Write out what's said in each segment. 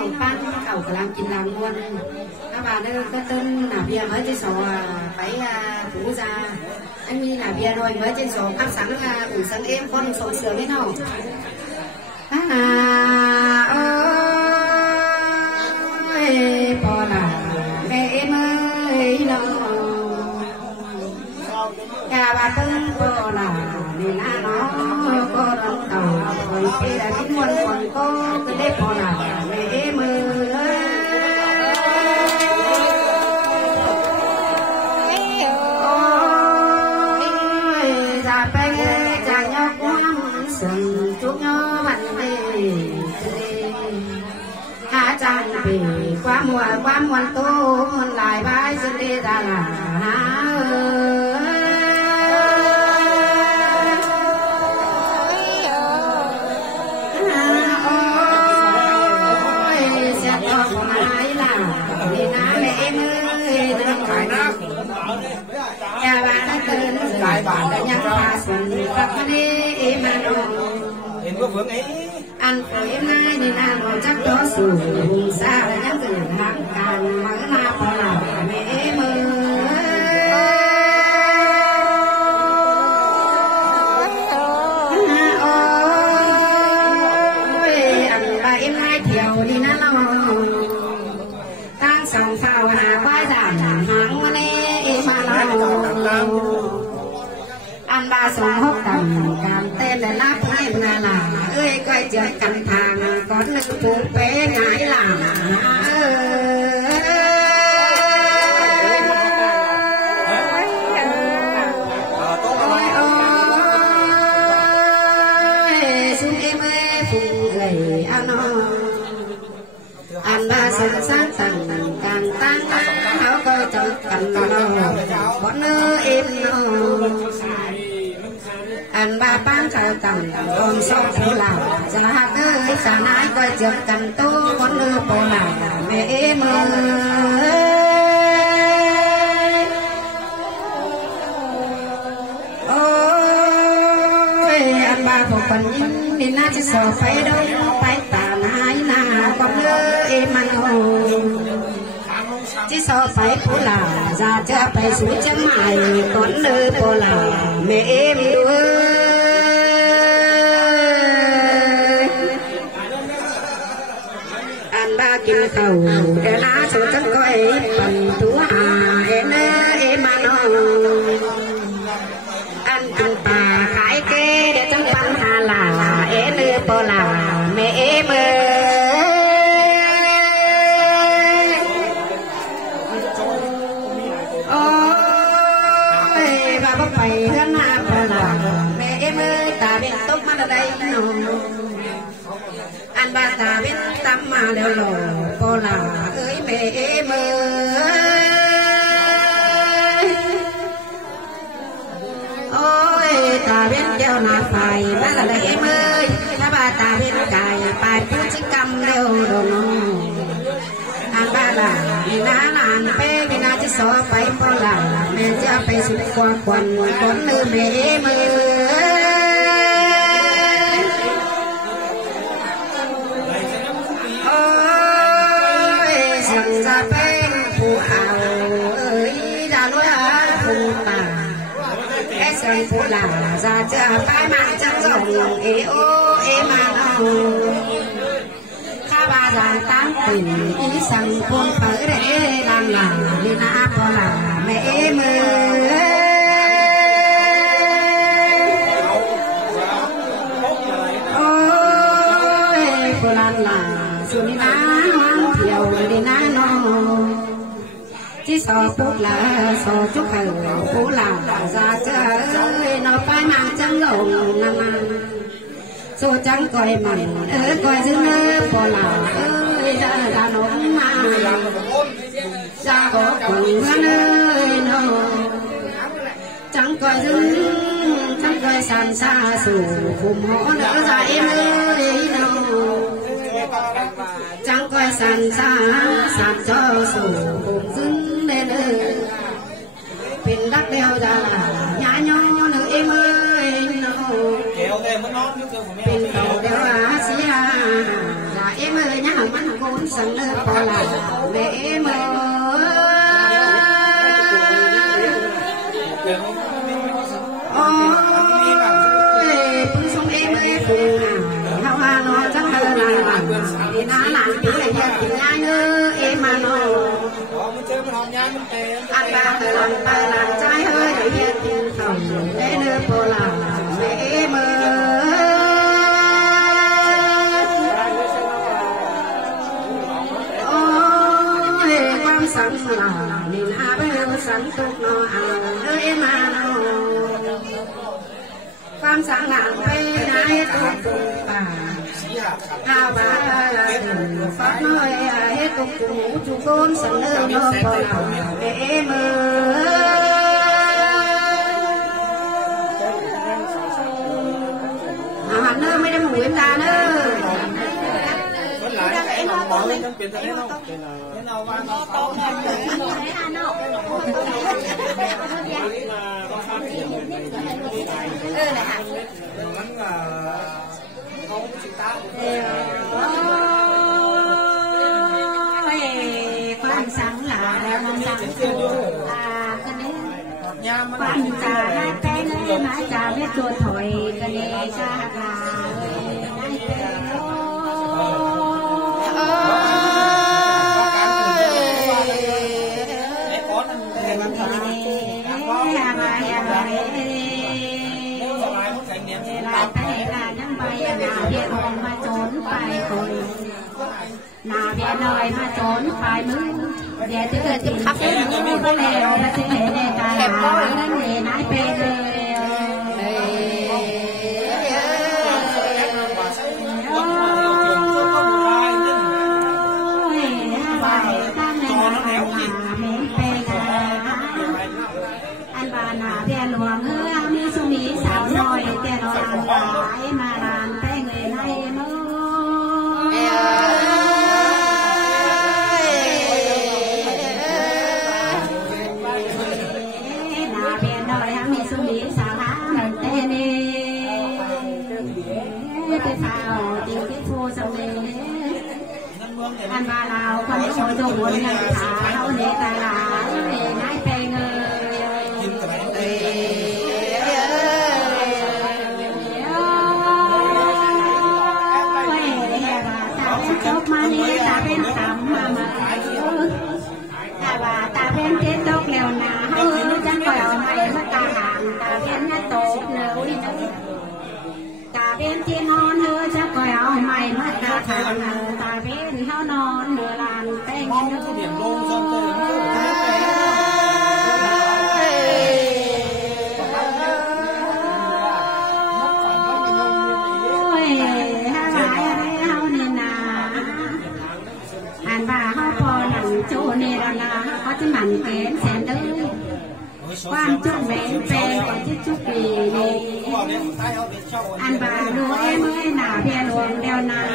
nó pan khẩu làm chín làm luôn các bà đây có tên là bia mới trên sổ phải phủ ra anh mi là bia rồi mới trên sổ áp sẵn ủ sẵn em con sổ sửa thế nào ơi bò là mẹ em ơi nó nhà bà tương bò là nên nó có đón tàu rồi kia là cái muôn còn có cái đếp bò là mẹ em ơi về qua mùa tô muôn lại bãi xuân đi ra là ôi sẽ to của ai là nên mẹ em ơi đừng phải đó nhà bà đã tên lại bà đã nhắc bà xuân các đi em mà đâu em có vượng ấy ăn của em nay nên ăn một chắc đó sủi vùng xa là nhắc từ hàng càng mở na bỏ nào mẹ em ơi ăn bà em nay thiểu đi na lòng đang sòng phào hà quái giảm hàng mà nè em mà nào ăn ba sòng hốc tầm cảm tên là lát em là ơi coi trời cẩn thằng con nữ phụ bé ngái làm ôi ôi xuống em ơi phùng gầy ăn ba sân sáng tầng càng tăng áo coi trời cẩn thằng con nữ em ăn ba bán khảo tầm còn sau phụ lão ra hát ơi xa nái coi trước cần tô con nữ bố là mẹ em ơi ôi ăn ba phụ phần nhìn đi na chứ sợ phải đâu phải tà nái na con nữ em ăn chỉ sợ phải phụ là ra chưa phải suối chân mày con nữ bố là mẹ em ơi kim khẩu để lá số chân coi phần thú hà em ăn ăn ăn bà khải kê để chân pan hà là em ơi bò là mẹ em ơi ôi bà bác phải hơn hà bò là mẹ em ơi ta biết tốt mắt ở đây ăn ba ta biết tắm mà đều lò cô là ơi mẹ em ơi ôi ta biết đeo là phải ba là đây em ơi ta ba ta biết cài bài phút chỉ cầm đều đồ ăn ba là ná là ăn bé vì na chỉ sợ phải cô là mẹ chưa phải xuống qua quần con nữ mẹ em ơi ra bên phụ ảo ơi ra lối phụ tà cái sân phụ là ra chợ phải mang trắng rồng ế ô ế mà đâu kha ba giàn tám tình ý sân quân phở để đang làm nên áp là mẹ em ơi ôi phụ lan là xuân ná hoang thiều đi ná nó chỉ sợ phút là sợ chút hờ phú là ra chơi nó phải mang trắng lồng nằm số trắng coi mình coi dưới nước bò là ơi ra nó mà ra có cùng ơi nó trắng coi dưới trắng coi sàn xa sủ cùng họ đỡ ra em ơi nó trắng coi sàn xa sàn cho sủ cùng dưng lên ơi pin đắc đeo ra nhã nhó nữ em ơi nó pin đầu đeo xí ra em ơi nhá hằng mắt vốn sẵn có là lễ mơ ôi tôi sống em ơi hao hà nó chắc là đi ná nản tí này giờ tí nhai ngơ em mà nó ăn ba làm ta làm trái hơi để biết phòng để nơi phố làm lễ mơ sẵn là nên ha bây giờ sẵn tục nó ơi mà nó quan sáng làng bây nãy tục bà ha bà là tình phát nói hết tục cụ chú con sẵn lơ nó có lòng để mơ hẳn nữa mấy đứa mùi em ta nữa quan sáng là quan trà hai cái này mãi trà biết chuột thổi cái này cha gà nào về nơi mà trốn phải mướn về từ từ chụp khắp cái mũi có lèo là sẽ để ta làm nên để nãy về anh bà nào về luồng hứa mi su mi xào nồi để nó làm lại mà làm tay người này mơ anh bà nào quan trọng cho buồn ngày thả đâu để ta là để nãy về người chốt mà đi ta bên tầm mà bà ta bên trên tốt lều nà hư chẳng quẹo mày mất ta hàng ta bên nhất tốt nấu đi ta bên trên non hư chẳng quẹo mày mất ta hàng ta bên hao non nửa làn tên chỗ này là có cái mảnh kén xén tới quan trọng mến về có chiếc chút kỳ này anh bà đùa em ơi nào về luồng đeo nà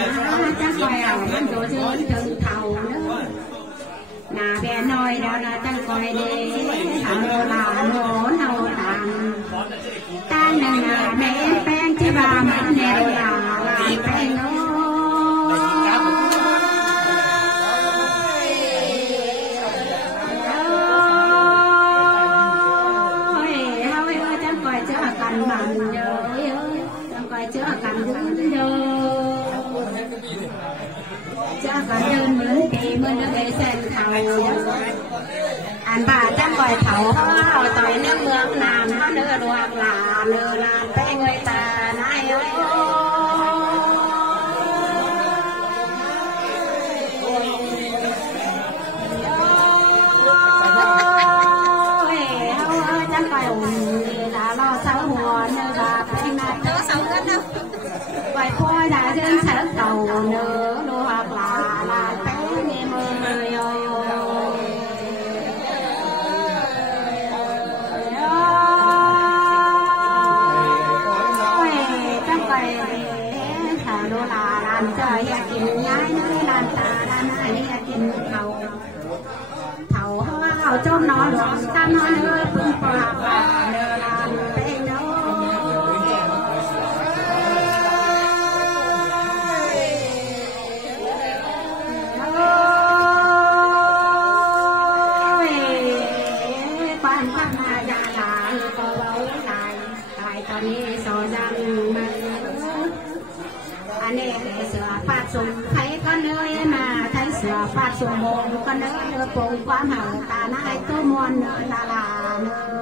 chắc quẹo ăn đồ chơi từng thầu nữa nà về nồi đeo là chắc quẹo đi thằng đồ là nổ nấu tàn tan nà mẹ em chứ bà mình nèo là em nó bằng rồi trong coi chữa cảnh đứng rồi chữa cảnh đơn mướn kỳ mướn được cái sen thầu anh bà trong coi thầu họ tỏi nước mướn làm nó nữa ruột là nửa làm tay người ta này ơi trong coi vài khôi đã đến sở cầu nữa đồ hoặc là té nghe mời trong vài thả đồ là làm trời ya kiếm nhái nơi làm ta làm ai ya kiếm thầu thầu hoa trong nó luôn cam nó nữa phương pháp là làm tên nó อนข้ามายาลาก็เว้าหลายตายตอนนี้สอจังมาอันนี้เสือฟาดสุ่มไทยก็เนื้อมาไทยเสือฟาดสุ่มโมงก็เนื้อปงความเห่าตาหน้าไอ้ตัวมวนเนื้อลาลาเนื้อ